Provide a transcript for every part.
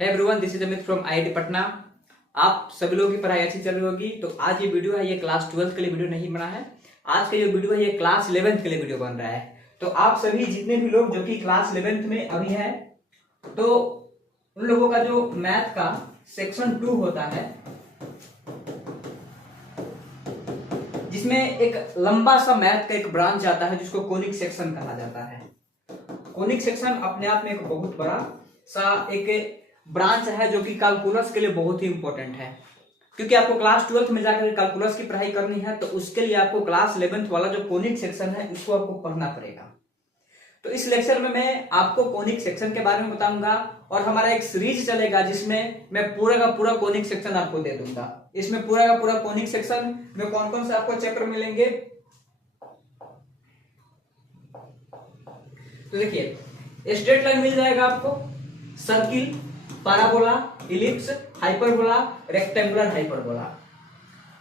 है everyone, this is Amit from IIT Patna. आप सभी लोगों की पढ़ाई अच्छी चल रही होगी। तो आज ये वीडियो है, ये क्लास 12th के लिए वीडियो नहीं बना है। आज का ये वीडियो है, ये क्लास 11th के लिए वीडियो बन रहा है। तो आप सभी जितने भी लोग जो कि क्लास 11th में अभी है, तो उन लोगों का जो मैथ का सेक्शन 2 होता है, जिसमें एक लंबा सा मैथ का एक ब्रांच आता है जिसको कोनिक सेक्शन कहा जाता है। कोनिक सेक्शन अपने आप में एक बहुत बड़ा सा एक ब्रांच है जो कि कैलकुलस के लिए बहुत ही इंपॉर्टेंट है, क्योंकि आपको क्लास 12th में जाकर कैलकुलस की पढ़ाई करनी है। तो उसके लिए आपको क्लास 11th वाला जो कोनिक सेक्शन है उसको आपको पढ़ना पड़ेगा। तो इस लेक्चर में मैं आपको कोनिक सेक्शन के बारे में बताऊंगा और हमारा एक सीरीज चलेगा जिसमें मैं पूरा का पूरा कोनिक सेक्शन आपको दे दूंगा। इसमें पूरा का पूरा कोनिक सेक्शन में कौन कौन से आपको चैप्टर मिलेंगे, तो देखिए, स्ट्रेट लाइन मिल जाएगा आपको, circle, parabola, ellipse, hyperbola, rectangular hyperbola.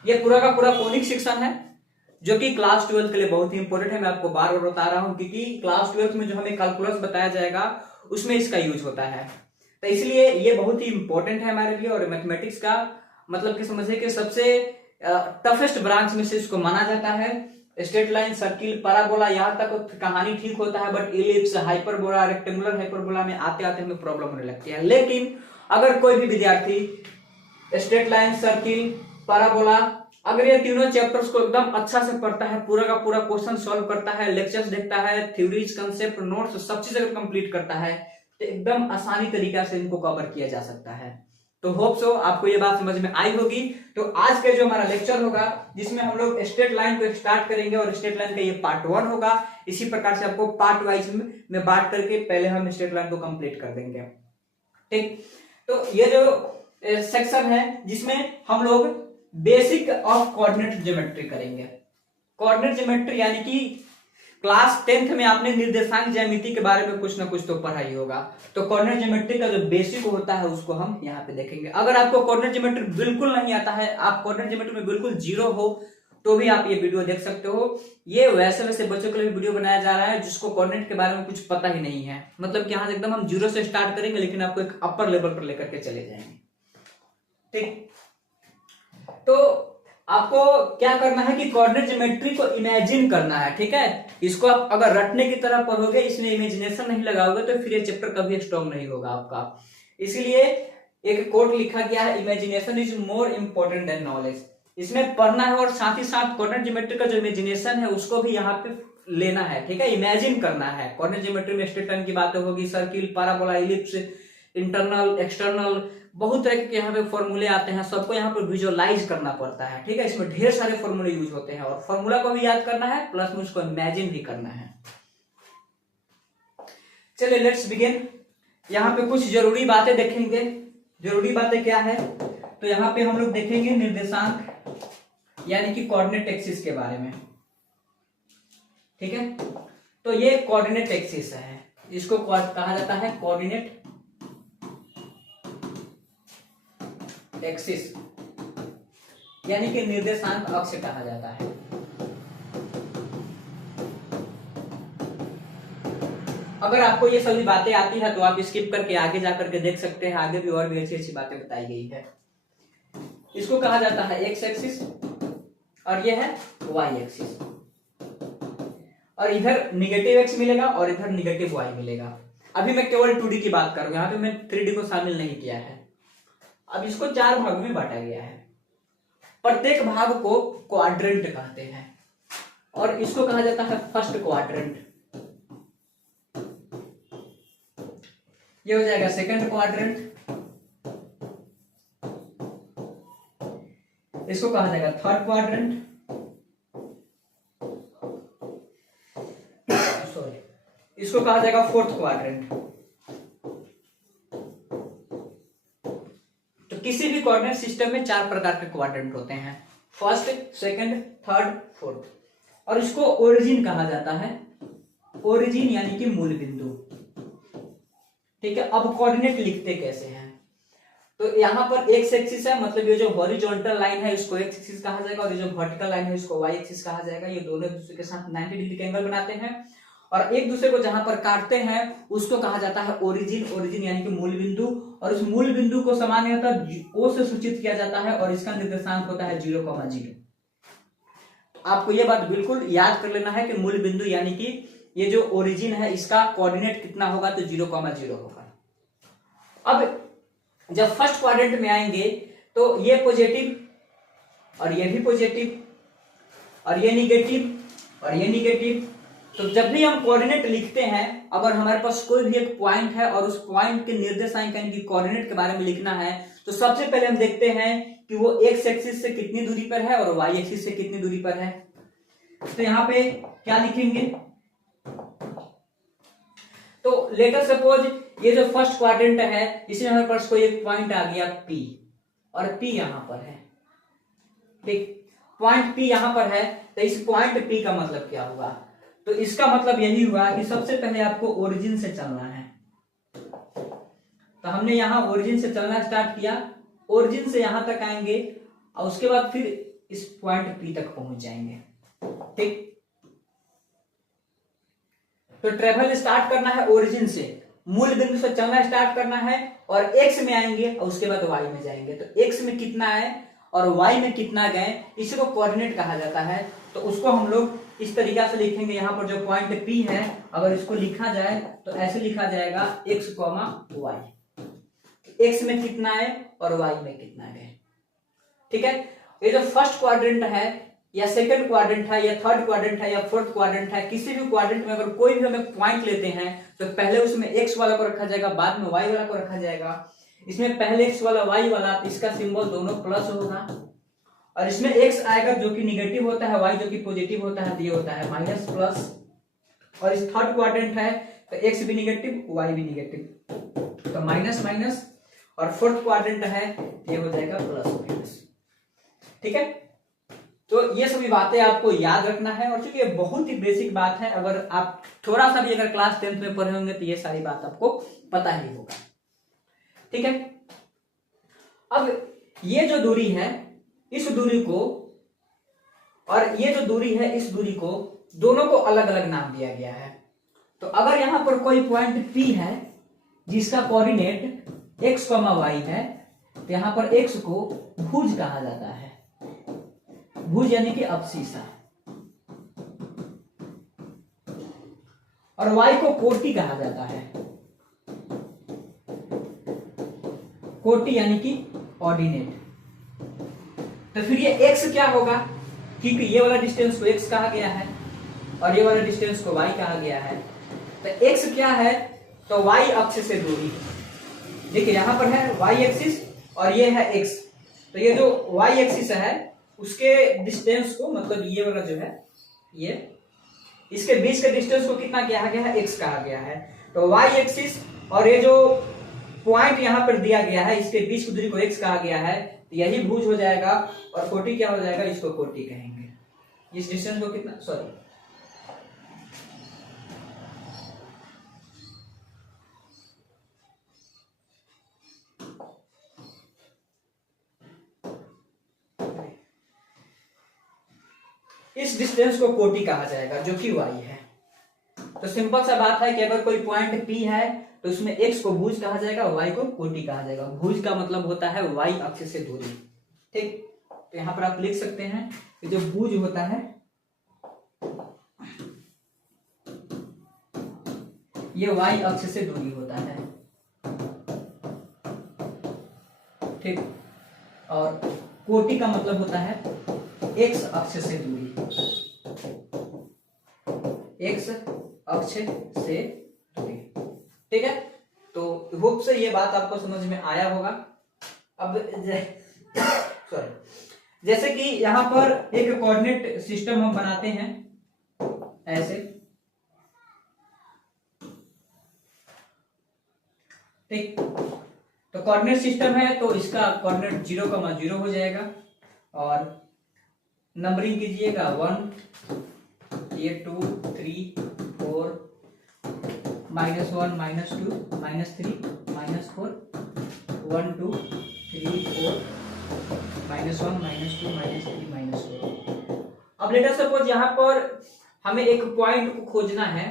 ये पूरा का पूरा कोनिक सेक्शन है जो कि क्लास 12th के लिए बहुत ही इंपॉर्टेंट है। मैं आपको बार बार बता रहा हूं क्योंकि क्लास 12th में जो हमें कैलकुलस बताया जाएगा उसमें इसका यूज होता है। तो इसलिए ये बहुत ही इंपॉर्टेंट है हमारे लिए। और मैथमेटिक्स का मतलब कि समझिए कि सबसे टफेस्ट ब्रांच में से इसको माना जाता है। स्ट्रेट लाइन, सर्किल, पैराबोला यहाँ तक कहानी ठीक होता है, but ellipse, hyperbola, rectangular hyperbola में आते आते हमें प्रॉब्लम होने लगती है। लेकिन अगर कोई भी विद्यार्थी स्ट्रेट लाइन, सर्किल, पैराबोला, अगर ये तीनों चैप्टर्स को एकदम अच्छा से पढ़ता है, पूरा का पूरा क्वेश्चन सॉल्व करता है, लेक्चर्स देखता है, थ्योरीज, कंसेप्ट, नोट्स, सब चीज अगर कंप्लीट करता है, तो एकदम आसानी तरीका से इनको कवर किया जा सकता है। तो होप सो आपको ये बात समझ में आई होगी। तो आज का जो हमारा लेक्चर होगा, जिसमें हम लोग स्ट्रेट लाइन को स्टार्ट करेंगे और स्ट्रेट लाइन का ये पार्ट 1 होगा। इसी प्रकार से आपको पार्ट वाइज में बांट करके पहले हम स्ट्रेट लाइन को कंप्लीट कर देंगे। ठीक, तो ये जो सेक्शन है जिसमें हम लोग बेसिक ऑफ कोऑर्डिनेट ज्योमेट्री करेंगे। कोऑर्डिनेट ज्योमेट्री यानी कि क्लास 10th में आपने निर्देशांक ज्यामिति के बारे में कुछ ना कुछ तो पढ़ा ही होगा। तो कोऑर्डिनेट ज्योमेट्री का जो बेसिक होता है उसको हम यहाँ पे देखेंगे। अगर आपको कोऑर्डिनेट ज्योमेट्री बिल्कुल नहीं आता है, आप कोऑर्डिनेट ज्योमेट्री में बिल्कुल जीरो हो, तो भी आप ये वीडियो देख सकते हो। ये वैसे वैसे बच्चों के लिए वीडियो बनाया जा रहा है जिसको कोऑर्डिनेट के बारे में कुछ पता ही नहीं है। मतलब कि यहाँ से एकदम हम जीरो से स्टार्ट करेंगे, लेकिन आपको एक अपर लेवल पर लेकर के चले जाएंगे। ठीक, तो आपको क्या करना है कि कोऑर्डिनेट ज्योमेट्री को इमेजिन करना है। ठीक है, इसको आप अगर रटने की तरह पढ़ोगे, इसमें इमेजिनेशन नहीं लगाओगे, तो फिर ये चैप्टर कभी स्ट्रॉन्ग नहीं होगा आपका। इसलिए एक कोट लिखा गया है, imagination is more important than knowledge. इसमें पढ़ना है और साथ ही साथ कोऑर्डिनेट ज्योमेट्री का जो इमेजिनेशन है उसको भी यहाँ पे लेना है। ठीक है, इमेजिन करना है। कोऑर्डिनेट ज्योमेट्री में स्ट्रेट लाइन की बातें होगी, circle, parabola, ellipse, internal, external, बहुत तरह के यहाँ पे फॉर्मूले आते हैं, सबको यहाँ पर विजुअलाइज करना पड़ता है। ठीक है, इसमें ढेर सारे फॉर्मूले यूज होते हैं और फॉर्मूला को भी याद करना है, प्लस में उसको इमेजिन भी करना है। चलिए लेट्स बिगिन। यहाँ पे कुछ जरूरी बातें देखेंगे। जरूरी बातें क्या है, तो यहाँ पे हम लोग देखेंगे निर्देशांक यानी कि कोऑर्डिनेट एक्सिस के बारे में। ठीक है, तो ये कोऑर्डिनेट एक्सिस है, इसको कहा जाता है कोऑर्डिनेट एक्सिस, यानी कि निर्देशांक अक्ष कहा जाता है। अगर आपको ये सभी बातें आती है तो आप स्किप करके आगे जाकर के देख सकते हैं, आगे भी और भी अच्छी अच्छी बातें बताई गई है। इसको कहा जाता है एक्स एक्सिस और ये है वाई एक्सिस। और इधर निगेटिव एक्स मिलेगा और इधर निगेटिव वाई मिलेगा। अभी मैं केवल 2D की बात करूंगा, यहाँ पे मैं 3D को शामिल नहीं किया है। अब इसको 4 भागों में बांटा गया है। प्रत्येक भाग को क्वाड्रेंट कहते हैं और इसको कहा जाता है फर्स्ट क्वाड्रेंट। ये हो जाएगा सेकंड क्वाड्रेंट, इसको कहा जाएगा थर्ड क्वाड्रेंट, सॉरी, इसको कहा जाएगा फोर्थ क्वाड्रेंट। किसी भी कोऑर्डिनेट सिस्टम में 4 प्रकार के क्वाड्रेंट होते हैं, फर्स्ट, सेकंड, थर्ड, फोर्थ। और इसको ओरिजिन कहा जाता है। ओरिजिन यानी कि मूल बिंदु। ठीक है, अब कोऑर्डिनेट लिखते कैसे हैं, तो यहाँ पर एक्स एक्सिस है, मतलब ये जो हॉरिजॉन्टल लाइन है इसको एक्स एक्सिस कहा जाएगा और ये जो वर्टिकल लाइन है इसको वाई एक्सिस कहा जाएगा। ये दोनों एक दूसरे के साथ 90 डिग्री का एंगल बनाते हैं। और एक दूसरे को जहां पर काटते हैं उसको कहा जाता है ओरिजिन। ओरिजिन यानी कि मूल बिंदु, और उस मूल बिंदु को सामान्यतः O से सूचित किया जाता है और इसका निर्देशांक होता है 0,0। आपको यह बात बिल्कुल याद कर लेना है कि मूल बिंदु यानी कि ये जो ओरिजिन है इसका कोऑर्डिनेट कितना होगा, तो 0,0 होगा। अब जब फर्स्ट क्वाड्रेंट में आएंगे तो ये पॉजिटिव और ये भी पॉजिटिव और ये निगेटिव और ये निगेटिव। तो जब भी हम कोऑर्डिनेट लिखते हैं, अगर हमारे पास कोई भी एक पॉइंट है और उस पॉइंट के निर्देशांक यानी कि कोऑर्डिनेट के बारे में लिखना है, तो सबसे पहले हम देखते हैं कि वो एक्स एक्सिस से कितनी दूरी पर है और वाई एक्सिस से कितनी दूरी पर है। तो यहाँ पे क्या लिखेंगे, तो लेटर सपोज ये जो फर्स्ट क्वाड्रेंट है इसमें हमारे पास कोई एक पॉइंट आ गया P, और P यहां पर है, ठीक, पॉइंट P यहां पर है। तो इस पॉइंट P का मतलब क्या हुआ, तो इसका मतलब यही हुआ कि सबसे पहले आपको ओरिजिन से चलना है। तो हमने यहां ओरिजिन से चलना स्टार्ट किया, ओरिजिन से यहां तक आएंगे और उसके बाद फिर इस पॉइंट P तक पहुंच जाएंगे, ठीक। तो ट्रेवल स्टार्ट करना है ओरिजिन से, मूल बिंदु से चलना स्टार्ट करना है और एक्स में आएंगे और उसके बाद वाई में जाएंगे। तो एक्स में कितना है और वाई में कितना गए, इसी को कोऑर्डिनेट कहा जाता है। तो उसको हम लोग इस तरीका से लिखेंगे। यहाँ पर जो पॉइंट P है अगर इसको लिखा जाए तो ऐसे लिखा जाएगा x, y, x में कितना है और y में कितना है, ठीक है। ये जो फर्स्ट क्वाड्रेंट है या सेकंड क्वाड्रेंट है या थर्ड क्वाड्रेंट है या फोर्थ क्वाड्रेंट है, किसी भी क्वाड्रेंट में अगर कोई भी हम एक पॉइंट लेते हैं तो पहले उसमें x वाला को रखा जाएगा, बाद में y वाला को रखा जाएगा। इसमें पहले x वाला y वाला, इसका सिंबल दोनों प्लस होगा, और इसमें x आएगा जो कि निगेटिव होता है, y जो कि पॉजिटिव होता है, तो ये होता है माइनस प्लस। और इस थर्ड क्वाड्रेंट है तो x भी निगेटिव y भी निगेटिव, तो माइनस माइनस। और फोर्थ क्वाड्रेंट है ये हो जाएगा प्लस माइनस, ठीक है। तो ये सभी बातें आपको याद रखना है, और चूंकि ये बहुत ही बेसिक बात है, अगर आप थोड़ा सा भी अगर क्लास 10th में पढ़े होंगे तो ये सारी बात आपको पता ही होगा, ठीक है। अब ये जो दूरी है इस दूरी को और ये जो दूरी है इस दूरी को, दोनों को अलग अलग नाम दिया गया है। तो अगर यहां पर कोई पॉइंट P है जिसका कोऑर्डिनेट x, y है, तो यहां पर x को भुज कहा जाता है, भुज यानी कि अवशीषा, और y को कोटि कहा जाता है, कोटि यानी कि ऑर्डिनेट। तो फिर ये x क्या होगा, क्योंकि ये वाला डिस्टेंस को x कहा गया है और ये वाला डिस्टेंस को y कहा गया है। तो x क्या है, तो y अक्ष से दूरी, देखिए यहां पर है y एक्सिस और ये है x। तो ये जो y एक्सिस है उसके डिस्टेंस को, मतलब ये वाला जो है ये, इसके बीच के डिस्टेंस को कितना किया गया है, x कहा गया है। तो y एक्सिस और ये जो पॉइंट यहां पर दिया गया है इसके बीच की दूरी को x कहा गया है, तो यही भुज हो जाएगा। और कोटि क्या हो जाएगा, इसको कोटि कहेंगे। इस डिस्टेंस को कितना, सॉरी, इस डिस्टेंस को कोटि कहा जाएगा जो कि y है। तो सिंपल सा बात है कि अगर कोई पॉइंट P है तो उसमें x को भुज कहा जाएगा, y को कोटि कहा जाएगा। भुज का मतलब होता है y अक्ष से दूरी, ठीक। तो यहां पर आप लिख सकते हैं कि जो भुज होता है ये y अक्ष से दूरी होता है, ठीक। और कोटि का मतलब होता है x अक्ष से दूरी, x अक्ष से दूरी, ठीक है। तो होप से ये बात आपको समझ में आया होगा। अब सॉरी, जैसे कि यहां पर एक कोऑर्डिनेट सिस्टम हम बनाते हैं ऐसे, ठीक। तो कोऑर्डिनेट सिस्टम है तो इसका कोऑर्डिनेट 0,0 हो जाएगा और नंबरिंग कीजिएगा 1, ये 2, 3, 4, -1, -2, -3, -4, 1, 2, 3, 4, -1, -2, -3, -4। अब लेट अस सपोज यहाँ पर हमें एक पॉइंट को खोजना है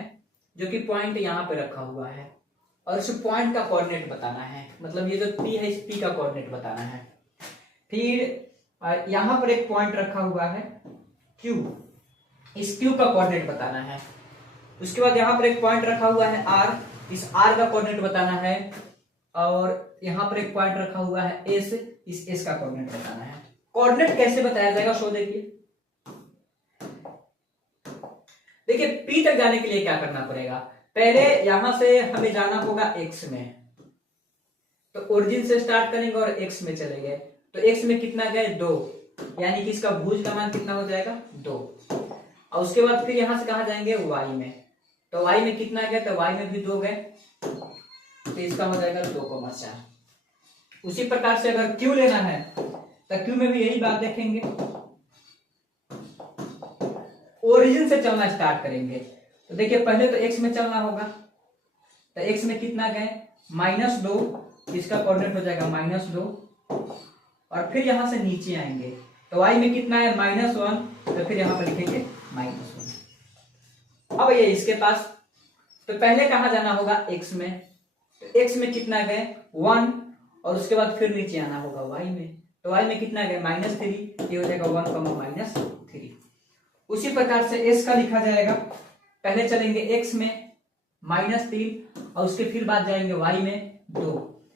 जो कि पॉइंट यहाँ पे रखा हुआ है, और उस पॉइंट का कोऑर्डिनेट बताना है, मतलब ये जो P है इस P का कोऑर्डिनेट बताना है। फिर यहाँ पर एक पॉइंट रखा हुआ है Q, इस Q का कोऑर्डिनेट बताना है। उसके बाद यहाँ पर एक पॉइंट रखा हुआ है R, इस R का कोऑर्डिनेट बताना है। और यहाँ पर एक पॉइंट रखा हुआ है S, इस S का कोऑर्डिनेट बताना है। कोऑर्डिनेट कैसे बताया जाएगा शो देखिए। देखिए P तक जाने के लिए क्या करना पड़ेगा, पहले यहां से हमें जाना होगा X में, तो ओरिजिन से स्टार्ट करेंगे और X में चले गए, तो X में कितना गए 2, यानी कि इसका भुज का मान कितना हो जाएगा 2। और उसके बाद फिर यहां से कहा जाएंगे Y में, तो Y में कितना गए, तो Y में भी 2 गए, तो इसका हो जाएगा 2,4। उसी प्रकार से अगर Q लेना है तो Q में भी यही बात देखेंगे, ओरिजिन से चलना स्टार्ट करेंगे। तो देखिए पहले तो X में चलना होगा, तो X में कितना गए -2, इसका कोऑर्डिनेट हो जाएगा -2। और फिर यहां से नीचे आएंगे, तो Y में कितना है -1, तो फिर यहां पर लिखेंगे -1। अब ये इसके पास, तो पहले कहां जाना होगा X में, तो X में कितना गए 1, और उसके बाद फिर नीचे आना होगा Y में, तो Y में कितना गए -3, ये हो जाएगा 1,-3। उसी प्रकार से S का लिखा जाएगा, पहले चलेंगे X में -3 और उसके फिर बाद जाएंगे Y में 2,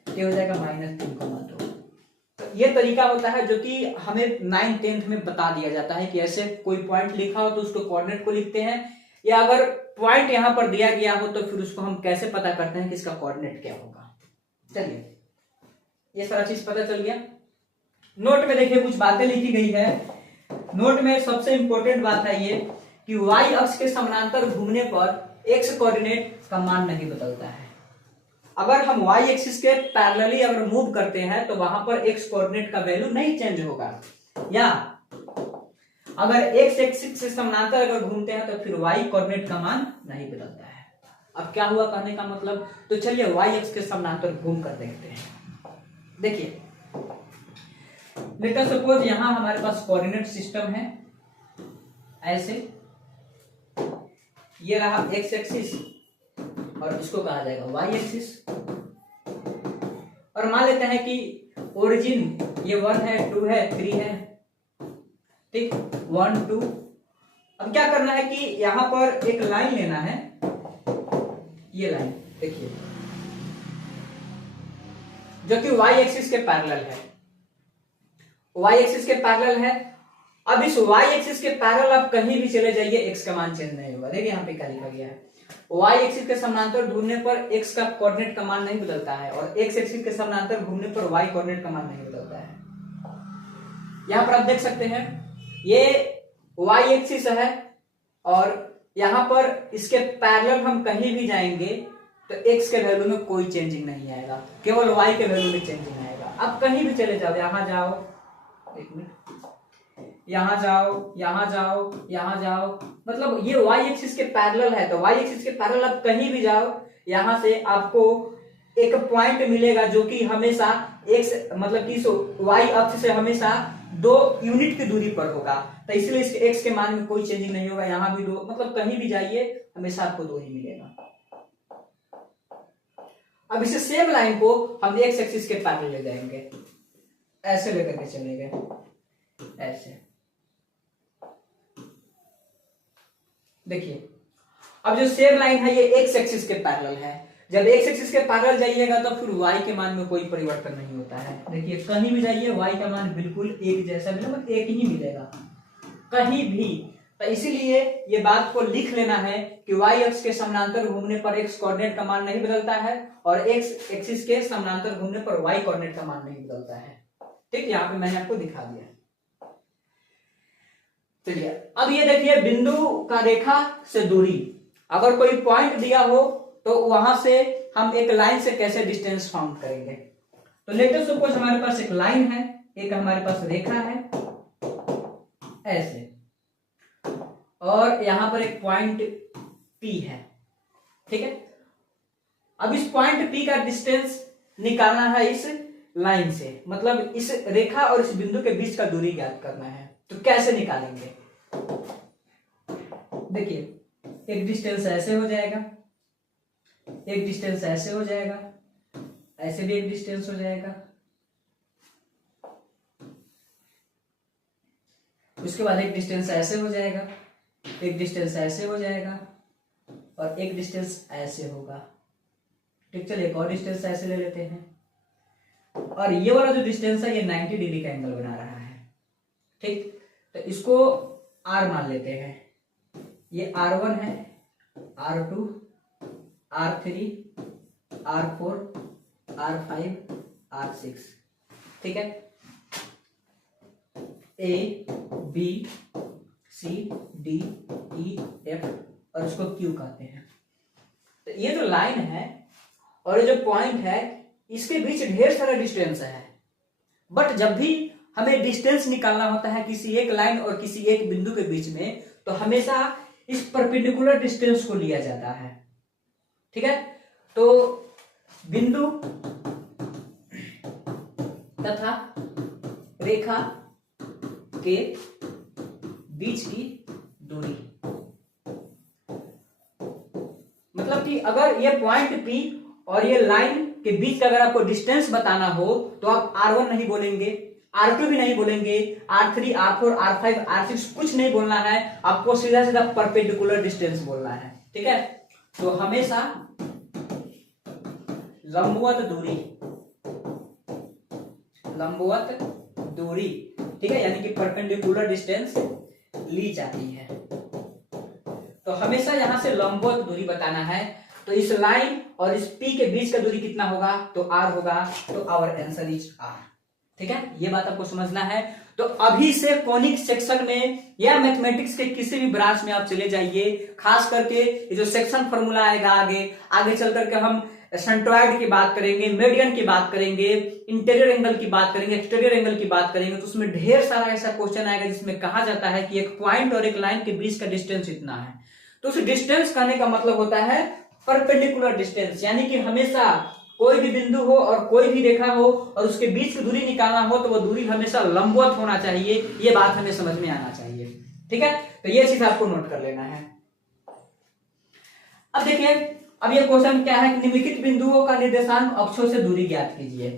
ये हो जाएगा -3,2। तो ये तरीका होता है जो कि हमें 9th 10th में बता दिया जाता है कि ऐसे कोई पॉइंट लिखा हो तो उसको कोऑर्डिनेट को लिखते हैं, या अगर पॉइंट यहां पर दिया गया हो तो फिर उसको हम कैसे पता करते हैं कि इसका कोऑर्डिनेट क्या होगा। चलिए ये सारा चीज पता चल गया। नोट में देखिए कुछ बातें लिखी गई है। नोट में सबसे इंपॉर्टेंट बात है ये कि y अक्ष के समानांतर घूमने पर x कोऑर्डिनेट का मान नहीं बदलता है। अगर हम y एक्सिस के पैरेलली अगर मूव करते हैं तो वहां पर x कोऑर्डिनेट का वैल्यू नहीं चेंज होगा, या अगर x एक्सिस से समानांतर अगर घूमते हैं तो फिर y कोऑर्डिनेट का मान नहीं बदलता है। अब क्या हुआ कहने का मतलब, तो चलिए y एक्सिस के समानांतर घूम कर देखते हैं। देखिए लेट अस सपोज यहां हमारे पास कोऑर्डिनेट सिस्टम है ऐसे, ये रहा x एक्सिस और इसको कहा जाएगा y एक्सिस, और मान लेते हैं कि ओरिजिन ये 1 है 2 है 3 है, ठीक 1 2। अब क्या करना है कि यहां पर एक लाइन लेना है, ये लाइन देखिए जो कि y एक्सिस के पैरेलल है, y एक्सिस के पैरेलल है। अब इस y एक्सिस के पैरेलल आप कहीं भी चले जाइए x का मान चेंज नहीं होगा। देखिए यहाँ पे क्या लिखा गया है, y एक्सिस के समानांतर घूमने पर x का कोऑर्डिनेट का मान नहीं बदलता है, और x एक्सिस के समानांतर घूमने पर y कोऑर्डिनेट का मान नहीं बदलता है। यहाँ पर आप देख सकते हैं ये y एक्सिस है, और यहाँ पर इसके पैरेलल हम कहीं भी जाएंगे तो x के वैल्यू में कोई चेंजिंग नहीं आएगा, केवल y के वैल्यू में चेंजिंग आएगा। अब कहीं भी चले जाओ, यहां जाओ, एक मिनट, यहां जाओ यहां जाओ यहां जाओ, मतलब ये y एक्सिस के पैरेलल है, तो y एक्सिस के पैरेलल आप कहीं भी जाओ, यहां से आपको एक पॉइंट मिलेगा जो कि हमेशा x मतलब कि y अक्ष से हमेशा 2 यूनिट की दूरी पर होगा, तो इसलिए इसके x के मान में कोई चेंजिंग नहीं होगा। यहां भी 2, मतलब कहीं भी जाइए हमेशा आपको 2 ही मिलेगा। अब इसे सेम लाइन को हम x एक्सिस के पैरेलल ले जाएंगे, ऐसे लेकर के चले गए ऐसे। देखिए अब जो सेम लाइन है ये x एक्सिस के पैरेलल है, जब x एक्सिस के पैरेलल जाइएगा तो फिर y के मान में कोई परिवर्तन नहीं होता है। देखिए कहीं भी जाइए y का मान बिल्कुल एक जैसा मिलेगा, एक ही मिलेगा कहीं भी। तो इसीलिए ये बात को लिख लेना है कि y अक्ष के समानांतर घूमने पर x कोऑर्डिनेट का मान नहीं बदलता है, और x एक्सिस के समानांतर घूमने पर y कोऑर्डिनेट का मान नहीं बदलता है। ठीक, यहाँ पे मैंने आपको दिखा दिया। चलिए अब ये देखिए बिंदु का रेखा से दूरी, अगर कोई पॉइंट दिया हो तो वहां से हम एक लाइन से कैसे डिस्टेंस फाउंड करेंगे। तो लेट अस सपोज हमारे पास एक लाइन है, एक हमारे पास रेखा है ऐसे, और यहां पर एक पॉइंट P है, ठीक है। अब इस पॉइंट P का डिस्टेंस निकालना है इस लाइन से, मतलब इस रेखा और इस बिंदु के बीच का दूरी ज्ञात करना है। तो कैसे निकालेंगे, देखिए एक डिस्टेंस ऐसे हो जाएगा, एक डिस्टेंस ऐसे हो जाएगा, ऐसे भी एक डिस्टेंस हो जाएगा, उसके बाद एक डिस्टेंस ऐसे हो जाएगा, एक डिस्टेंस ऐसे हो जाएगा और एक डिस्टेंस ऐसे होगा। ठीक, चलिए एक और डिस्टेंस ऐसे ले लेते हैं और ये वाला जो डिस्टेंस है ये 90 डिग्री का एंगल बना रहा है। ठीक, तो इसको R मान लेते हैं। ये R1 है, R2, R3, R4, R5, R6। ठीक है, A B C D E F और इसको Q कहते हैं। तो ये जो लाइन है और ये जो पॉइंट है इसके बीच ढेर सारा डिस्टेंस है, बट जब भी हमें डिस्टेंस निकालना होता है किसी एक लाइन और किसी एक बिंदु के बीच में, तो हमेशा इस परपेंडिकुलर डिस्टेंस को लिया जाता है। ठीक है, तो बिंदु तथा रेखा के बीच की दूरी, मतलब कि अगर ये पॉइंट P और ये लाइन के बीच का अगर आपको डिस्टेंस बताना हो तो आप R1 नहीं बोलेंगे, R2 भी नहीं बोलेंगे, R3, R4, R5, R6 कुछ नहीं बोलना है, आपको सीधा सीधा परपेंडिकुलर डिस्टेंस बोलना है। ठीक है, तो हमेशा लंबवत दूरी, ठीक है, यानी कि परपेंडिकुलर डिस्टेंस ली जाती है। तो हमेशा यहां से लंबवत दूरी बताना है, तो इस लाइन और इस P के बीच का दूरी कितना होगा, तो R होगा, तो आवर आंसर इज R। ठीक है, ये बात आपको समझना है। तो अभी से कॉनिक सेक्शन में या मैथमेटिक्स के किसी भी ब्रांच में आप चले जाइए, खास करके ये जो सेक्शन फॉर्मूला आएगा आगे चल करके हम सेंट्रॉइड की बात करेंगे, मीडियन की बात करेंगे, इंटीरियर एंगल की बात करेंगे, एक्सटीरियर एंगल की बात करेंगे, तो उसमें ढेर सारा ऐसा क्वेश्चन आएगा जिसमें कहा जाता है कि एक पॉइंट और एक लाइन के बीच का डिस्टेंस इतना है। तो उस डिस्टेंस कहने का मतलब होता है परपेंडिकुलर डिस्टेंस, यानी कि हमेशा कोई भी बिंदु हो और कोई भी रेखा हो और उसके बीच की दूरी निकालना हो तो वो दूरी हमेशा लंबवत होना चाहिए। ये बात हमें समझ में आना चाहिए। ठीक है, तो ये चीज आपको नोट कर लेना है। अब देखिए, अब ये क्वेश्चन क्या है, निम्नलिखित बिंदुओं का निर्देशांक अक्षों से दूरी ज्ञात कीजिए।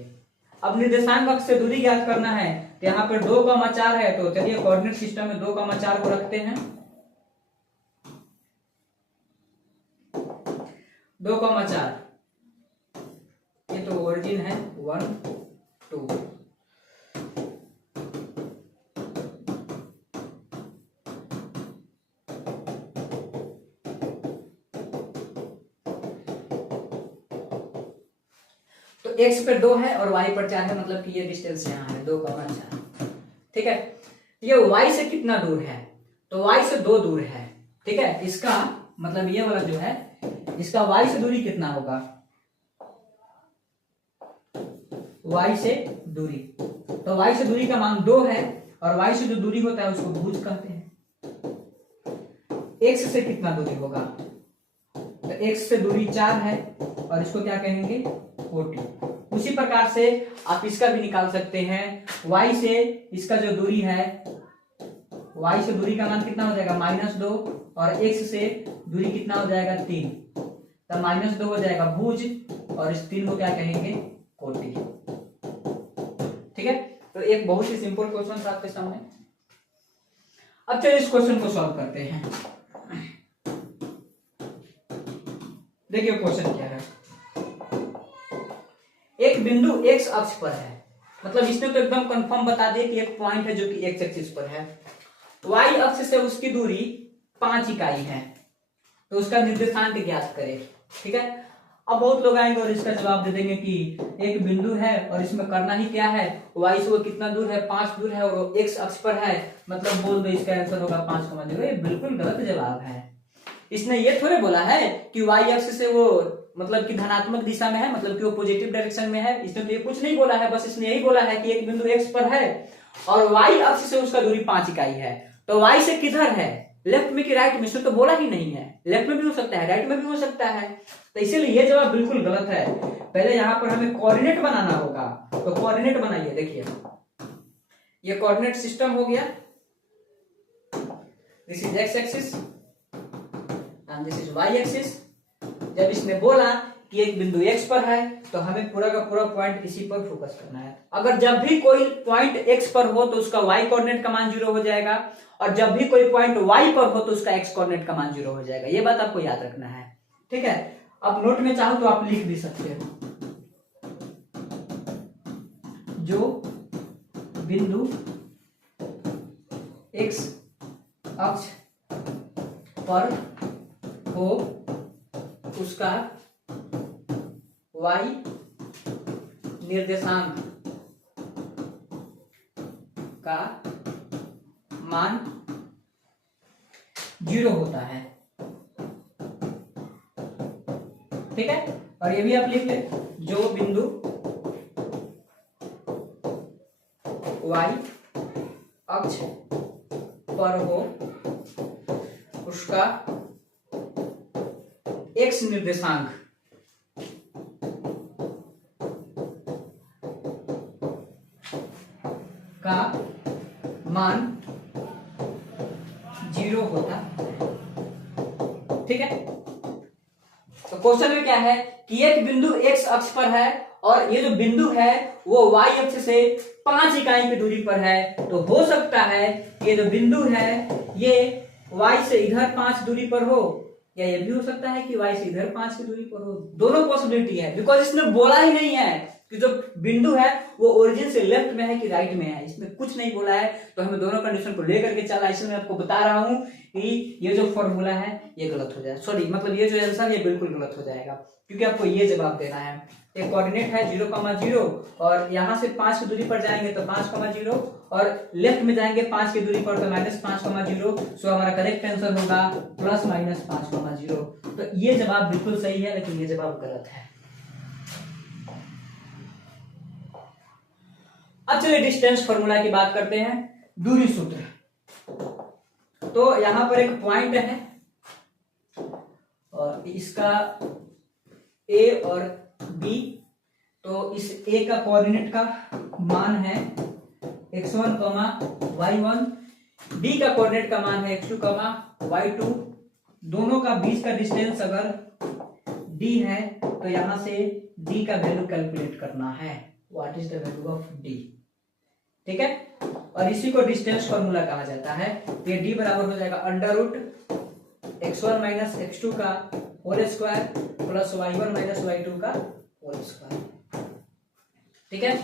अब निर्देशांक अक्ष से दूरी ज्ञात करना है, तो यहाँ पर 2,4 है, तो चलिए कोऑर्डिनेट सिस्टम में 2,4 को रखते हैं। 2,4 ये तो ओरिजिन है 1 2। तो x पर 2 है और y पर 4 है, मतलब कि ये डिस्टेंस यहाँ है 2,4। ठीक है, ये y से कितना दूर है, तो y से 2 दूर है। ठीक है, इसका मतलब ये वाला जो है इसका y से दूरी कितना होगा, y से दूरी, तो y से दूरी का मान 2 है और y से जो दूरी होता है उसको भुज कहते हैं। x से कितना दूरी होगा, तो x से दूरी 4 है और इसको क्या कहेंगे 40। उसी प्रकार से आप इसका भी निकाल सकते हैं, y से इसका जो दूरी है, y से दूरी का मान कितना हो जाएगा -2 और x से दूरी कितना हो जाएगा 3, तो -2 हो जाएगा भुज और इस 3 को क्या कहेंगे 40। ठीक है, तो एक बहुत ही सिंपल क्वेश्चन था आपके सामने। अब चलिए इस क्वेश्चन को सॉल्व करते हैं। देखिए क्वेश्चन क्या है, एक बिंदु x अक्ष पर है, मतलब इसने तो एकदम कंफर्म बता दिया कि एक पॉइंट है जो कि x एक्सिस पर है, y अक्ष से उसकी दूरी 5 इकाई है, तो उसका निर्देशांक ज्ञात करें। ठीक है, अब बहुत लोग आएंगे और इसका जवाब दे देंगे कि एक बिंदु है और इसमें करना ही क्या है, y से वो कितना दूर है 5 दूर है और वो x अक्ष पर है, मतलब बोल दो इसका आंसर होगा 5,0। ये बिल्कुल गलत जवाब है। इसने ये थोड़े बोला है कि y अक्ष से वो मतलब कि धनात्मक दिशा में है, मतलब कि वो पॉजिटिव डायरेक्शन में है, इसने तो ये कुछ नहीं बोला है, बस इसने यही बोला है कि एक बिंदु x पर है और y अक्ष से उसका दूरी 5 इकाई है। तो y से किधर है, लेफ्ट में कि राइट में, इसने तो बोला ही नहीं है। लेफ्ट में भी हो सकता है, राइट में भी हो सकता है, तो इसीलिए ये जवाब बिल्कुल गलत है। पहले यहां पर हमें कोऑर्डिनेट बनाना होगा, तो कोऑर्डिनेट बनाइए। देखिए ये कोऑर्डिनेट सिस्टम हो गया, this is x axis and this is y axis, जब इसने बोला कि एक बिंदु x पर है तो हमें पूरा का पूरा पॉइंट इसी पर फोकस करना है। अगर जब भी कोई पॉइंट x पर हो तो उसका y कोऑर्डिनेट का मान 0 हो जाएगा, और जब भी कोई पॉइंट y पर हो तो उसका x कोऑर्डिनेट का मान 0 हो जाएगा। ये बात आपको याद रखना है, ठीक है। अब नोट में चाहो तो आप लिख भी सकते हो, जो बिंदु x अक्ष पर हो उसका y निर्देशांक का मान 0 होता है, ठीक है। और ये भी आप लिख ले, जो बिंदु y अक्ष पर हो उसका x निर्देशांक का मान 0 होता, ठीक है। तो क्वेश्चन में क्या है कि एक बिंदु x अक्ष पर है और ये जो बिंदु है वो y अक्ष से 5 इकाई की दूरी पर है। तो हो सकता है कि ये जो बिंदु है ये y से इधर 5 दूरी पर हो, या ये भी हो सकता है कि y से इधर 5 की दूरी पर हो। दोनों पॉसिबिलिटी है, बिकॉज इसने बोला ही नहीं है कि जो बिंदु है वो ओरिजिन से लेफ्ट में है कि राइट में है, इसमें कुछ नहीं बोला है। तो हमें दोनों कंडीशन को लेकर के चला, इसलिए मैं आपको बता रहा हूं कि ये जो फॉर्मूला है ये गलत हो जाएगा, सॉरी मतलब ये जो आंसर ये बिल्कुल गलत हो जाएगा, क्योंकि आपको ये जवाब देना है। एक कोऑर्डिनेट है 0,0 और यहाँ से 5 की दूरी पर जाएंगे तो 5,0 और लेफ्ट में जाएंगे 5 की दूरी पर तो -5,0। सो हमारा करेक्ट आंसर होगा +-5,0। तो ये जवाब बिल्कुल सही है, लेकिन ये जवाब गलत है। अब चलिए डिस्टेंस फॉर्मूला की बात करते हैं, दूरी सूत्र। तो यहां पर एक पॉइंट है और इसका A और B, तो इस A का कोऑर्डिनेट का मान है x1, y1, B का कोऑर्डिनेट का मान है x2, y2। दोनों का बीच का डिस्टेंस अगर D है तो यहां से D का वैल्यू कैलकुलेट करना है, what is the value of D, ठीक है। और इसी को डिस्टेंस फॉर्मूला कहा जाता है। तो ये D बराबर हो जाएगा √x1 - x2 का whole square plus y1 - y2 का होल स्क्वायर, ठीक है।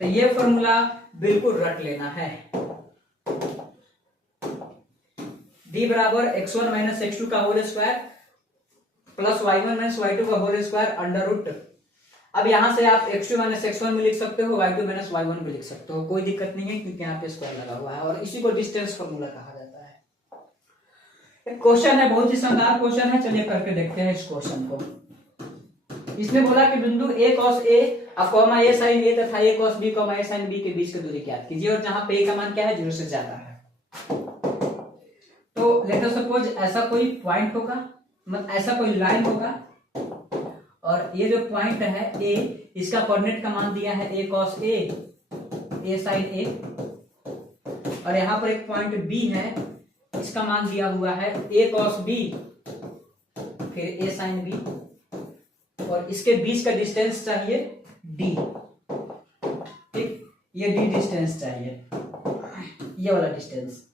तो ये फॉर्मूला बिल्कुल रट लेना है। D बराबर x1 - x2 का whole square plus y1 - y2 का होल स्क्वायर √। अब यहां से आप x2 - x1 में लिख सकते हो, y2 - y1 में लिख सकते हो, कोई दिक्कत नहीं है क्योंकि यहाँ पे स्क्वायर लगा हुआ है। और इसी को डिस्टेंस फॉर्मूला कहा जाता है। एक क्वेश्चन है, बहुत ही शानदार क्वेश्चन है, चलिए करके देखते हैं इस क्वेश्चन को। इसने बोला कि बिंदु a cos a a sin a तथा a cos b a sin b के बीच की दूरी ज्ञात कीजिए, और जहां पे a का मान क्या है 0 से ज्यादा है। तो लेट अस सपोज ऐसा कोई पॉइंट होगा, मतलब ऐसा कोई लाइन होगा, और ये जो पॉइंट है a, इसका कोऑर्डिनेट का मान दिया है a cos a sin a, और यहाँ पर एक पॉइंट b है, इसका मान दिया हुआ है a cos b फिर a sin b, और इसके बीच का डिस्टेंस चाहिए d, ठीक, ये d डिस्टेंस चाहिए, ये वाला डिस्टेंस।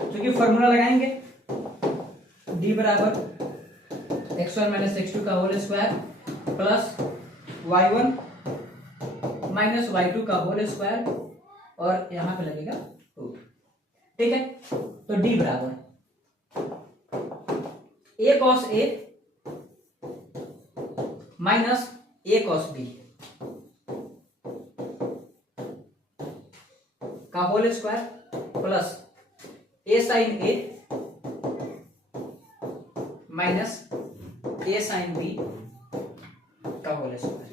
क्योंकि फॉर्मूला लगाएंगे d बराबर x1 - x2 का whole square plus y1 - y2 का होल स्क्वायर, और यहां पे लगेगा रूट, ठीक है। तो d बराबर a cos a minus a cos b का whole square plus a sin a minus a sin b का होल स्क्वायर,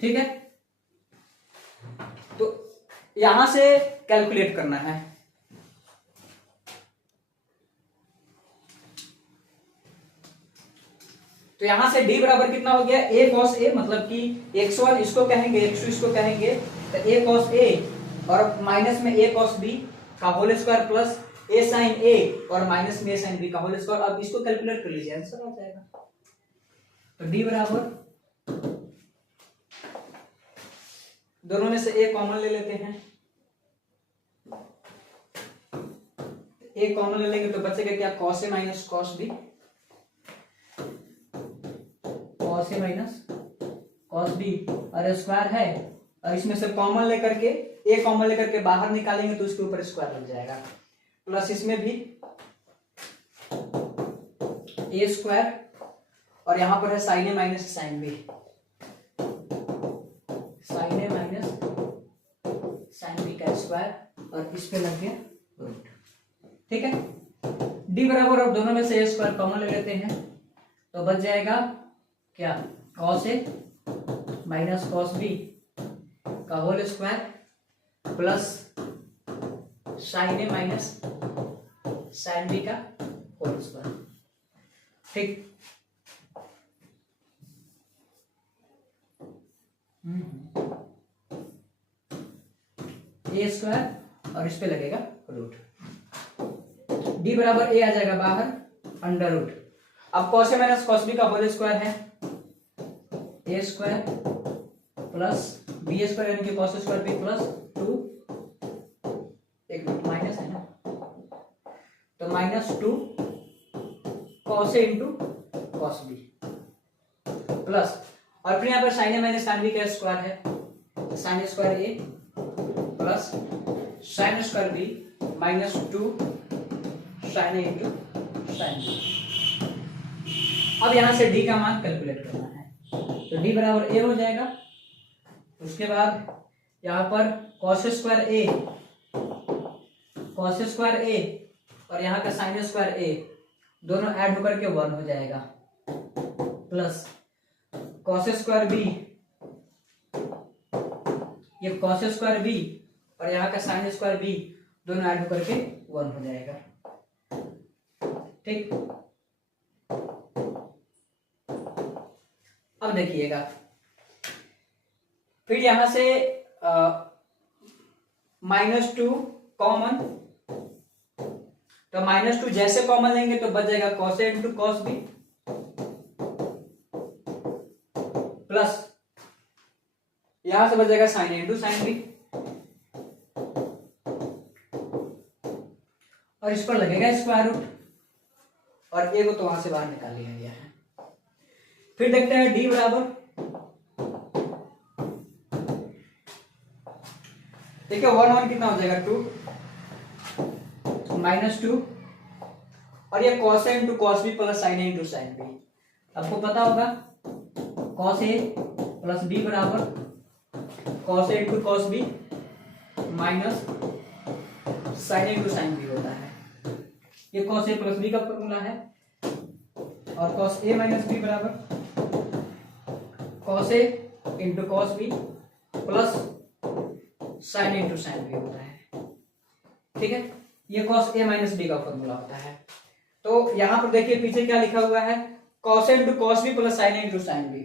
ठीक है। तो यहां से कैलकुलेट करना है। तो यहां से d बराबर कितना हो गया a cos a, मतलब कि x1 इसको कहेंगे, x2 इसको कहेंगे, तो a cos a और माइनस में a cos b का होल स्क्वायर प्लस ए साइन ए और माइनस में ए साइन बी का होल स्क्वायर। अब इसको कैलकुलेट कर लीजिए, आंसर आ जाएगा। तो डी बराबर, दोनों में से ए कॉमन ले लेते हैं, ए कॉमन ले लेंगे तो बचेगा क्या, cos A minus cos B, cos A minus cos B और स्क्वायर है, और इसमें से कॉमन लेकर के, ए कॉमन लेकर के बाहर निकालेंगे तो उसके ऊपर स्क्वायर लग जाएगा, प्लस इसमें भी ए स्क्वायर, और यहां पर है sign A minus sine B, sign A minus sine B का स्क्वायर, और इस पे लग गया रूट। ठीक है, डी बराबर, अब दोनों में से ए स्क्वायर कॉमन ले लेते हैं तो बच जाएगा क्या, cos A minus cos B का whole square plus sine A minus sine B का होल स्क्वायर। ठीक, ए स्क्वायर और इस पे लगेगा रूट, डी बराबर ए आ जाएगा बाहर, अंडर रूट। अब cos A minus cos B का होल स्क्वायर है ए स्क्वायर प्लस बी स्क्वायर यानी कि कॉस स्क्वायर बी प्लस 2, एक माइनस है ना, तो minus 2 cos A into cos B plus, और फिर यहाँ पर sine A minus sine B का स्क्वायर है, तो sine square A plus sine square B minus 2 sine A into sine B. अब यहां से डी का मान कैलकुलेट करना है, तो डी बराबर ए हो जाएगा। उसके बाद यहां पर कॉस स्क्वायर ए और यहाँ का साइन स्क्वायर ए दोनों ऐड होकर के 1 हो जाएगा, प्लस कॉस स्क्वायर बी, ये कॉस स्क्वायर बी और यहाँ का साइन स्क्वायर बी दोनों ऐड होकर के 1 हो जाएगा। ठीक, अब देखिएगा, फिर यहां से -2 कॉमन, तो -2 जैसे कॉमन लेंगे तो बच जाएगा cos A into cos B plus यहां से बच जाएगा sign A into sine B, और इस पर लगेगा स्क्वायर रूट, और ए को तो वहां से बाहर निकाल लिया गया है। फिर देखते हैं डी बराबर, देखिए 1 कितना हो जाएगा 2 -2, और ये cos a into cos B plus sine A into sine B. आपको पता होगा cos a प्लस बी बराबर cos a into cos B minus sine A into sine B होता है। ये cos a प्लस बी का फॉर्मूला है, और cos a माइनस बी बराबर cos a into cos B plus sine into sine B होता है। ठीक है, ये cos a माइनस बी का फॉर्मूला होता है। तो यहां पर देखिए पीछे क्या लिखा हुआ है, cos a into cos B plus sine into sine B,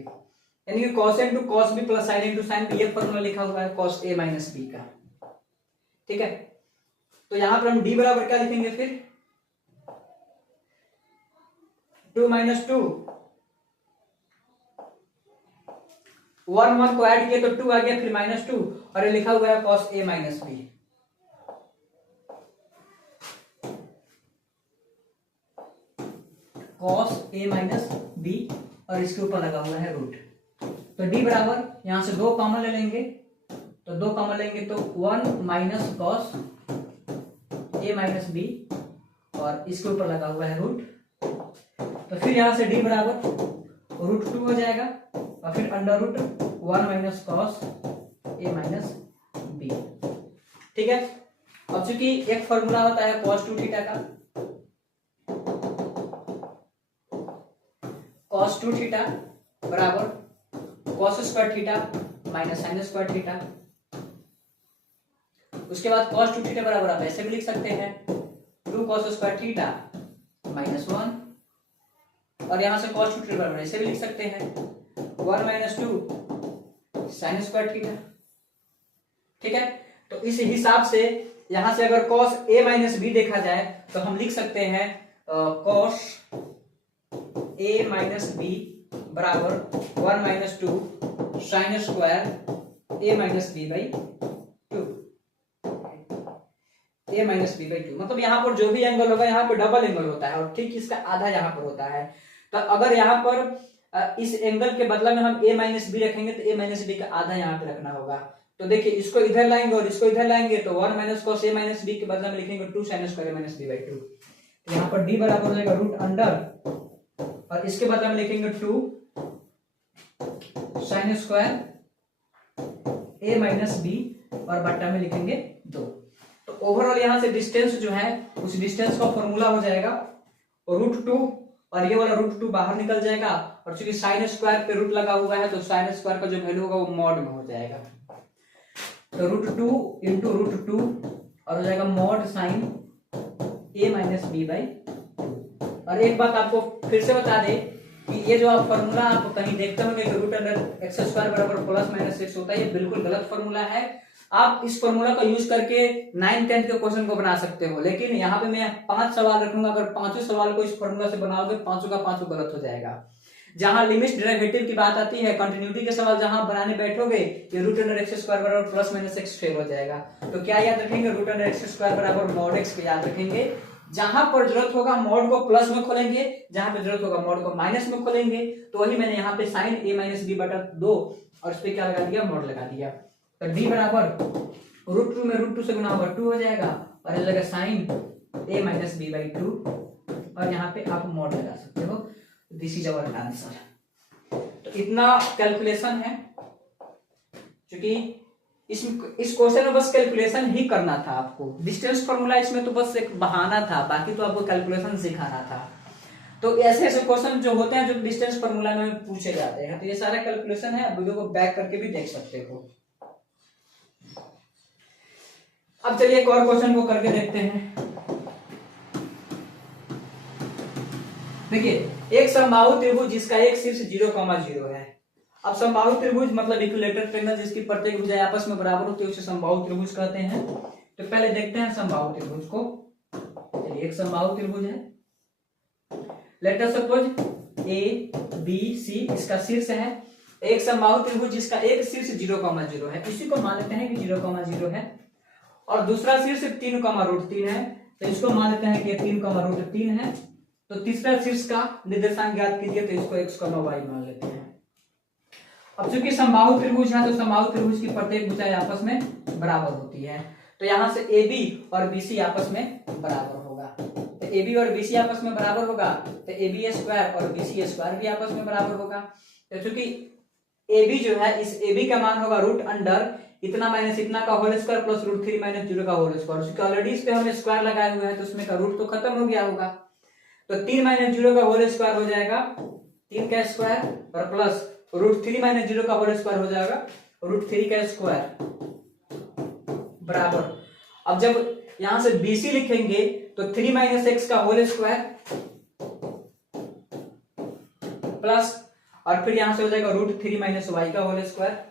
यानी कि cos a into cos B plus sine into sine B, ये फॉर्मूला लिखा हुआ है cos a माइनस बी का। ठीक है, तो यहां पर हम d बराबर क्या लिखेंगे, फिर 2 - 2, 1 को ऐड किए तो 2 आ गया, फिर -2, और ये लिखा हुआ है cos a minus B. cos a minus B, और इसके ऊपर लगा हुआ है रूट। तो d बराबर, यहां से 2 कॉमन ले लेंगे, तो 2 कॉमन लेंगे तो 1 minus cos a minus B, और इसके ऊपर लगा हुआ है रूट। तो फिर यहां से d बराबर √2 हो जाएगा, और फिर under root 1 minus cos A minus B. ठीक है, अब चूंकि एक फॉर्मूला होता है cos 2 थीटा का, cos 2 थीटा बराबर cos square theta minus sine square theta. उसके बाद cos 2 थीटा बराबर आप ऐसे भी लिख सकते हैं 2 cos स्क्वायर थीटा -1, और यहां से cos 2 थीटा बराबर ऐसे भी लिख सकते हैं 1 - 2 साइन स्क्वायर थीटा। ठीक है, तो इस हिसाब से यहां से अगर cos a माइनस बी देखा जाए तो हम लिख सकते हैं cos a माइनस बी बराबर 1 minus 2 sine square a minus B by 2, a minus B by 2। मतलब यहाँ पर जो भी एंगल होगा यहाँ पर डबल एंगल होता है और ठीक इसका आधा यहाँ पर होता है। तो अगर यहाँ पर इस एंगल के बदला में हम a माइनस बी रखेंगे तो a माइनस बी का आधा यहाँ पे रखना होगा। तो देखिए इसको इधर लाएंगे और इसको इधर लाएंगे तो 1 minus cos a minus B के बदला में लिखेंगे 2 sine square a minus B by 2। तो यहाँ पर d बराबर हो जाएगा रूट अंडर और इसके बदला में लिखेंगे 2 sine square a minus B और बट्टा में लिखेंगे 2। तो ओवरऑल यहाँ से डिस्टेंस जो है उस डिस्टेंस का फॉर्मूला हो जाएगा रूट 2 और ये वाला रूट 2 बाहर निकल जाएगा और चूंकि साइन स्क्वायर पे रूट लगा हुआ है तो साइन स्क्वायर का जो वैल्यू होगा वो मॉड में हो जाएगा। तो रूट 2 इंटू रूट 2 और हो जाएगा mod sine a minus B by 2। और एक बात आपको फिर से बता दें कि ये जो आप फॉर्मूला आप कहीं देखते होंगे कि रूट अंडर एक्स स्क्वायर बराबर प्लस माइनस 6 होता है, ये बिल्कुल गलत फॉर्मूला है। आप इस फॉर्मूला का यूज करके 9th 10th के क्वेश्चन को बना सकते हो, लेकिन यहाँ पे मैं 5 सवाल रखूंगा। अगर पांचों सवाल को इस फॉर्मूला से बनाओगे पांचों का पांचों गलत हो जाएगा। जहां लिमिट डेरिवेटिव की बात आती है, कंटिन्यूटी के सवाल जहां बनाने बैठोगे ये रूट अंडर एक्स स्क्वायर बराबर प्लस माइनस एक्स फेल हो जाएगा। तो क्या याद रखेंगे? रूट अंडर एक्स स्क्वायर बराबर मॉड एक्स को याद रखेंगे। जहां पर जरूरत होगा मॉड को प्लस में खोलेंगे, जहां पे जरूरत होगा मॉड को माइनस में खोलेंगे। तो वही मैंने यहाँ पे साइन a माइनस बी बटा 2 और इस पे क्या लगा दिया? मॉड लगा दिया। तो d बराबर रूट 2 में रूट 2 से गुना होगा 2 हो जाएगा और ये लगेगा sine a minus B by 2 और यहाँ पे आप मॉड लगा सकते हो। This is our answer. तो इतना कैलकुलेशन है, क्योंकि इस क्वेश्चन में बस कैलकुलेशन ही करना था आपको। डिस्टेंस फॉर्मूला इसमें तो बस एक बहाना था, बाकी तो आपको कैलकुलेशन सिखाना था। तो ऐसे ऐसे क्वेश्चन जो होते हैं जो डिस्टेंस फॉर्मूला में पूछे जाते हैं, तो ये सारा कैलकुलेशन है। वीडियो को बैक करके भी देख सकते हो। अब चलिए एक और क्वेश्चन को करके देखते हैं। देखिए, एक समबाहु त्रिभुज जिसका एक शीर्ष 0,0 है। अब समबाहु त्रिभुज मतलब इक्विलेटरल ट्रायंगल जिसकी प्रत्येक भुजाएं आपस में बराबर होती है उसे समबाहु त्रिभुज कहते हैं। तो पहले देखते हैं समबाहु त्रिभुज को। चलिए, एक समबाहु त्रिभुज है। Let us suppose A B C इसका शीर्ष है। एक समबाहु त्रिभुज जिसका एक शीर्ष 0,0 है, इसी को मान लेते हैं कि 0,0 है। और दूसरा शीर्ष 3,√3 है, तो इसको मान लेते हैं कि ये 3,√3 है। तो तीसरा शीर्ष का निर्देशांक ज्ञात कीजिए, तो इसको x, y मान लेते हैं। अब चूंकि समबाहु त्रिभुज है तो समबाहु त्रिभुज की प्रत्येक भुजाएं आपस में बराबर होती है। तो यहां से AB और BC आपस में बराबर होगा। तो AB और BC आपस में बराबर होगा तो AB स्क्वायर और BC स्क्वायर भी आपस में बराबर होगा। तो चूंकि AB जो है, इस AB का मान होगा रूट अंडर इतना माइनस इतना का whole square plus root 3 minus 0 का होल स्क्वायर। क्योंकि ऑलरेडी इस पे हमने स्क्वायर लगाए हुए हैं तो उसमें का रूट तो खत्म हो गया होगा। तो 3 माइनस 0 का होल स्क्वायर हो जाएगा 3 का स्क्वायर और प्लस रूट 3 माइनस 0 का होल स्क्वायर हो जाएगा रूट 3 का स्क्वायर बराबर। अब जब यहां से BC लिखेंगे तो 3 माइनस एक्स का होल स्क्वायर प्लस और फिर यहां से हो जाएगा रूट 3 माइनस वाई का होल स्क्वायर।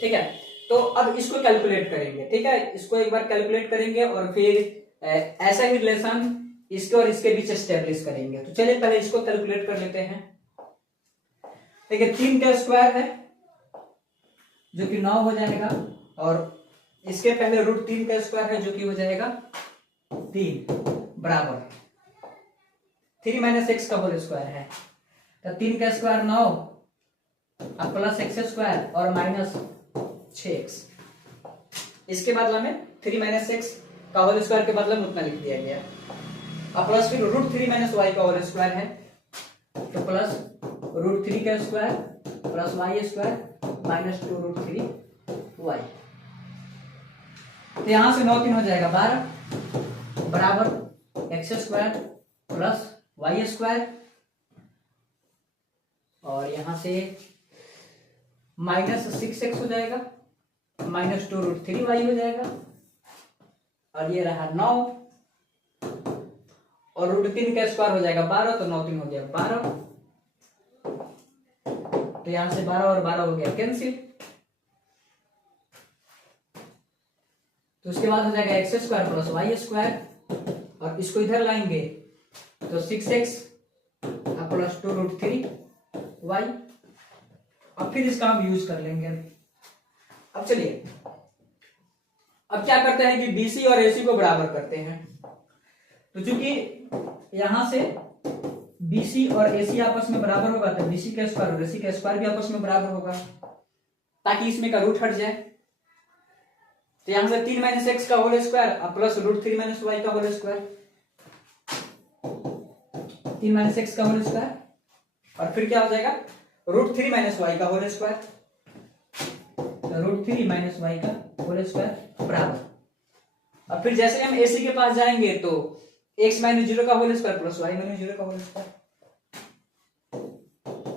ठीक है, तो अब इसको कैलकुलेट करेंगे। ठीक है, इसको एक बार कैलकुलेट करेंगे और फिर ऐसा ही रिलेशन इसके और इसके बीच एस्टेब्लिश करेंगे। तो चलिए पहले इसको कैलकुलेट कर लेते हैं। देखिए, 3 का स्क्वायर है जो कि 9 हो जाएगा और इसके पहले रूट 3 का स्क्वायर है जो कि हो जाएगा 3 बराबर 3 माइनस एक्स का होल स्क्वायर है। तो 3 का स्क्वायर 9 अब प्लस एक्स स्क्वायर और माइनस 6x। इसके बदला में 3 माइनस एक्स का होल स्क्वायर के बदले में उतना लिख दिया गया। अब प्लस फिर रूट 3 माइनस वाई का होल स्क्वायर है तो प्लस रूट 3 का square plus Y square minus 2 root 3 Y. तो यहां से 9 3 हो जाएगा 12 बराबर X square plus Y square और यहां से माइनस 6x हो जाएगा माइनस 2 रूट 3 वाई हो जाएगा और ये रहा 9 और रूट 3 का स्क्वायर हो जाएगा 12। तो 9 3 हो गया 12 तो यहां से 12 और 12 हो गया कैंसिल। तो उसके बाद हो जाएगा X square plus Y square, और इसको इधर लाएंगे तो 6x प्लस 2√3y। अब फिर इसका हम यूज कर लेंगे। अब चलिए, अब क्या करते हैं कि BC और AC को बराबर करते हैं। तो चूंकि यहां से BC और AC आपस में बराबर होगा तो BC का स्क्वायर और AC का स्क्वायर भी आपस में बराबर होगा, ताकि इसमें का रूट हट जाए। तो यहां से 3 - x का होल स्क्वायर प्लस √3 - y का होल स्क्वायर, 3 - x का होल स्क्वायर, और फिर क्या हो जाएगा √3 - y का होल स्क्वायर, √3 - y का होल स्क्वायर बराबर। अब फिर जैसे हम AC के पास जाएंगे तो x - 0 का होल स्क्वायर प्लस y - 0 का होल स्क्वायर,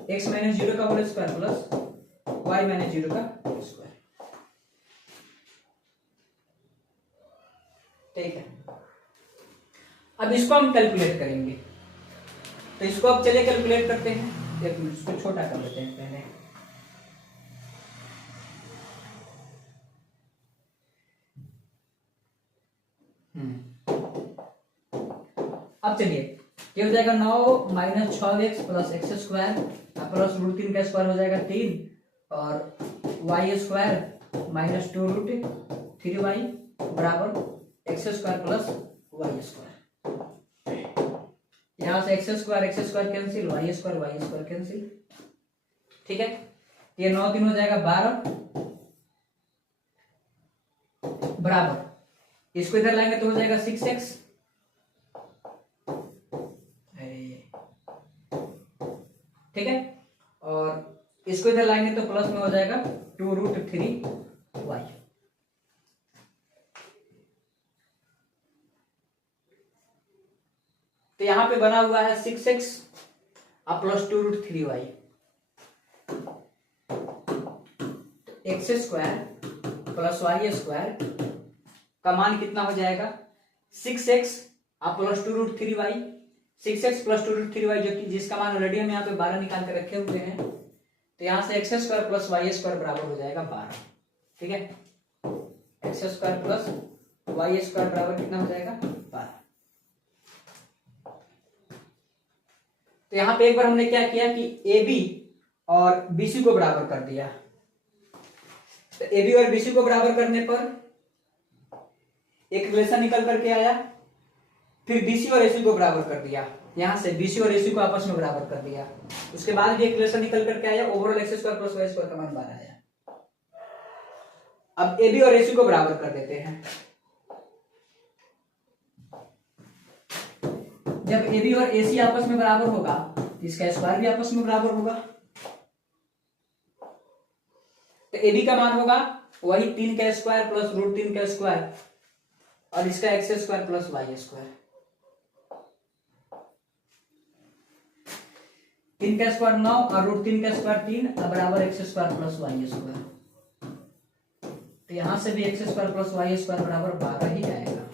x - 0 का होल स्क्वायर प्लस y - 0 का होल स्क्वायर। ठीक है, अब इसको हम कैलकुलेट करेंगे। तो इसको अब चलिए कैलकुलेट करते हैं। एक मिनट, इसको छोटा कर लेते हैं पहले। अब चलिए, ये हो जाएगा 9 - 6x plus x square plus √3 का स्क्वायर हो जाएगा 3, और y स्क्वायर माइनस 2√3y बराबर x square plus y square. यहां से x square cancel, y square cancel. ठीक है, ये 9 3 हो जाएगा 12 बराबर, इसको इधर लाएंगे तो हो जाएगा 6x, ठीक है, और इसको इधर लाएंगे तो प्लस में हो जाएगा 2√3y। तो यहां पे बना हुआ है 6x plus 2√3y। X square plus Y square का मान कितना हो जाएगा 6x plus 2√3y, 6x plus 2√3y, जो कि जिसका मान ऑलरेडी हम यहाँ पे 12 निकाल के रखे हुए हैं। तो यहां से X square plus Y square बराबर हो जाएगा 12। ठीक है, X square plus Y square बराबर कितना हो जाएगा 12। तो यहां पे एक बार हमने क्या किया कि AB और BC को बराबर कर दिया। तो AB और BC को बराबर करने पर एक रिलेशन निकल करके आया, फिर BC और AC को बराबर कर दिया, यहां से BC और AC को आपस में बराबर कर दिया। उसके बाद भी एक रिलेशन निकल करके आया, overall X square plus Y square का मान 12 आया। अब AB और AC को बराबर कर देते हैं। जब AB और AC आपस में बराबर होगा तो इसका स्क्वायर भी आपस में बराबर होगा। तो AB का मान होगा वही 3 का स्क्वायर प्लस √3 का स्क्वायर, और इसका X square plus Y square. 3 का स्क्वायर 9 और √3 का स्क्वायर 3 बराबर X square plus Y square. तो यहां से भी X square plus Y square बराबर 12 ही आएगा।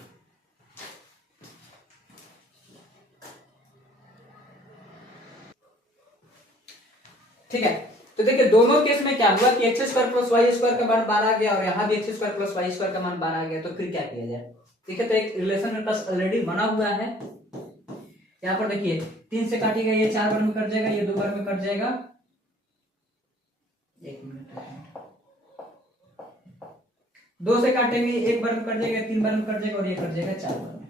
ठीक है, तो देखिए दोनों केस में क्या हुआ कि X square plus Y square का मान 12 आ गया, और यहाँ भी X square plus Y square का मान 12 आ गया। तो फिर क्या किया जाए? ठीक है, तो एक रिलेशन मेरे पास ऑलरेडी बना हुआ है। यहाँ पर देखिए 3 से काटिएगा, ये 4 बार में कट जाएगा, ये 2 बार में कट जाएगा। 1 मिनट, 2 से काटेंगे 1 बार में कट जाएगा, 3 बार में कट जाएगा, और ये कट जाएगा 4 बार में।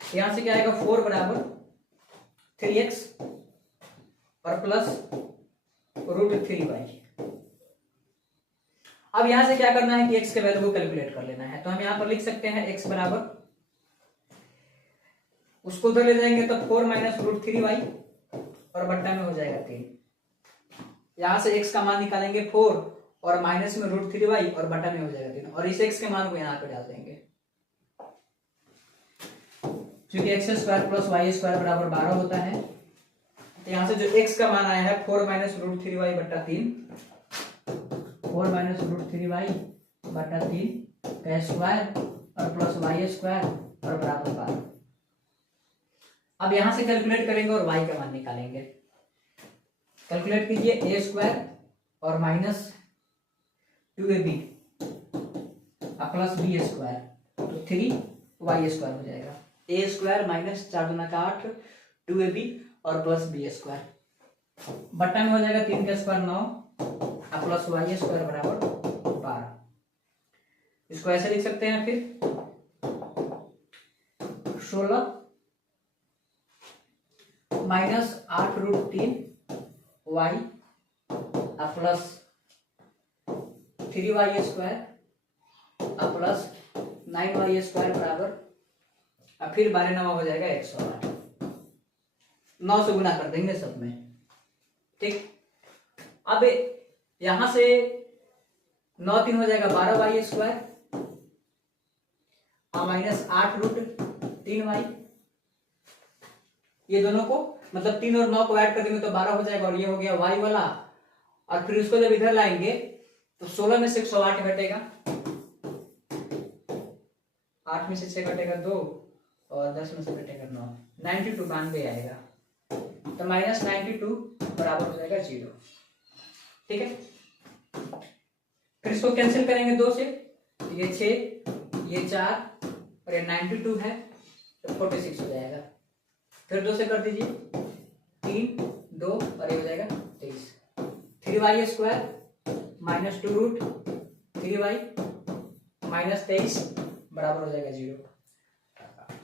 यहां से क्या आएगा 4 बराबर 3x और प्लस √3y। अब यहां से क्या करना है कि x के वैल्यू को कैलकुलेट कर लेना है। तो हम यहां पर लिख सकते हैं x बराबर, उसको उधर ले जाएंगे तो 4 - √3y और बट्टा में हो जाएगा 3। यहां से x का मान निकालेंगे 4 और माइनस में √3y और बट्टा में हो जाएगा 3, और इस x के मान को यहां पर डाल देंगे। क्योंकि X square plus Y square बराबर 12 होता है, तो यहां से जो x का मान आया है 4 - √3y बट्टा 3, 4 - √3y बट्टा 3 का स्क्वायर और प्लस वाई स्क्वायर और बराबर 12। अब यहां से कैलकुलेट करेंगे और y का मान निकालेंगे। कैलकुलेट कीजिए ए स्क्वायर और minus 2ab plus B square, तो 3y स्क्वायर हो जाएगा। ए स्क्वायर माइनस 4 दूना का 8, 2ab और प्लस बी स्क्वायर, बट्टा में हो जाएगा 3 का स्क्वायर 9 प्लस y स्क्वायर बराबर 12। इसको ऐसे लिख सकते हैं फिर 16 minus 8√3 y plus 3y square plus 9y square बराबर, अब फिर 12 9 हो जाएगा 108। 9 से गुना कर देंगे सब में, ठीक। अब यहां से 9 3 हो जाएगा 12y स्क्वायर और माइनस 8√3y, ये दोनों को मतलब 3 और 9 को ऐड कर देंगे तो 12 हो जाएगा, और ये हो गया y वाला। और फिर उसको जब इधर लाएंगे तो 16 में से 108 घटेगा, 8 में से 6 घटेगा 2 और 10 में से घटेगा 9, 92 92 आएगा, तो माइनस 92 बराबर हो जाएगा 0, ठीक है। फिर इसको कैंसिल करेंगे 2 से, ये 6 ये 4 और ये 92 है तो 46 हो जाएगा। फिर 2 से कर दीजिए, 3 2 और ये हो जाएगा 23। 3y square minus 2√3y minus 23 बराबर हो जाएगा 0।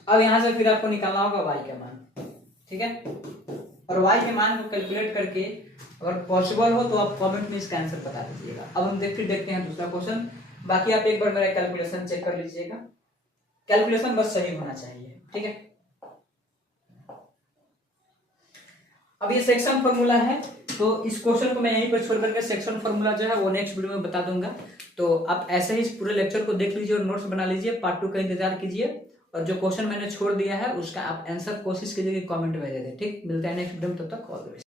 अब यहां से फिर आपको निकालना होगा y का मान, ठीक है। और y के मान को कैलकुलेट करके अगर पॉसिबल हो तो आप कमेंट में इसका आंसर बता दीजिएगा। अब हम देखते हैं दूसरा क्वेश्चन। बाकी आप एक बार मेरा कैलकुलेशन चेक कर लीजिएगा, कैलकुलेशन बस सही होना चाहिए, ठीक है। अब ये सेक्शन फॉर्मूला है, तो इस क्वेश्चन को मैं यहीं पर छोड़ करके सेक्शन फॉर्मूला जो है वो नेक्स्ट वीडियो में बता दूंगा। तो आप ऐसे ही इस पूरे लेक्चर को देख लीजिए और नोट्स बना लीजिए, पार्ट 2 का इंतजार कीजिए, और जो क्वेश्चन मैंने छोड़ दिया है उसका आप आंसर कोशिश कीजिए कि कमेंट में दे दें, ठीक। मिलते हैं नेक्स्ट वीडियो में, तब तक ऑल द बेस्ट।